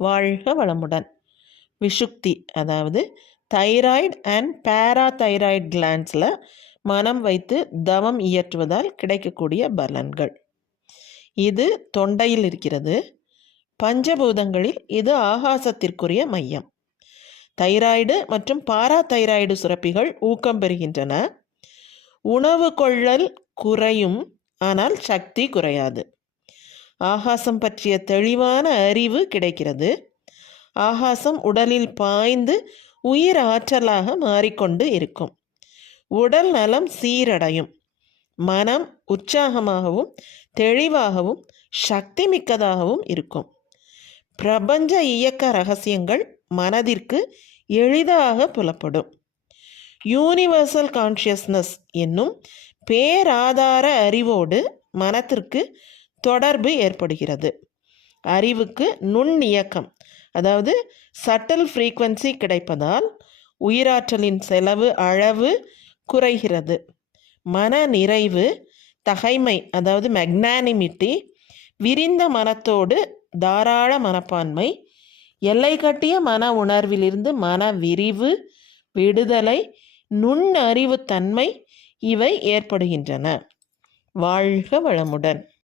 வாழ்க வளமுடன். விஷுக்தி அதாவது தைராய்டு அண்ட் பேராதைராய்டு கிளான்ஸில் மனம் வைத்து தவம் இயற்றுவதால் கிடைக்கக்கூடிய பலன்கள். இது தொண்டையில் இருக்கிறது. பஞ்சபூதங்களில் இது ஆகாசத்திற்குரிய மையம். தைராய்டு மற்றும் பாராதைராய்டு சுரப்பிகள் ஊக்கம் பெறுகின்றன. உணவு கொள்ளல் குறையும் ஆனால் சக்தி குறையாது. ஆகாசம் பற்றிய தெளிவான அறிவு கிடைக்கிறது. ஆகாசம் உடலில் பாய்ந்து உயிர் ஆற்றலாக மாறிக்கொண்டு இருக்கும். உடல் நலம் சீரடையும். மனம் உற்சாகமாகவும் தெளிவாகவும் சக்தி மிக்கதாகவும் இருக்கும். பிரபஞ்ச இயக்க ரகசியங்கள் மனதிற்கு எளிதாக புலப்படும். யூனிவர்சல் கான்ஷியஸ்னஸ் என்னும் பேராதார அறிவோடு மனத்திற்கு தொடர்பு ஏற்படுகிறது. அறிவுக்கு நுண் இயக்கம் அதாவது சட்டல் ஃப்ரீக்வன்சி கிடைப்பதால் உயிராற்றலின் செலவு அளவு குறைகிறது. மன நிறைவு தகைமை அதாவது மெக்னானிமிட்டி விரிந்த மனத்தோடு தாராள மனப்பான்மை எல்லை கட்டிய மன உணர்விலிருந்து மன விரிவு விடுதலை நுண்ணறிவுத்தன்மை இவை ஏற்படுகின்றன. வாழ்க வளமுடன்.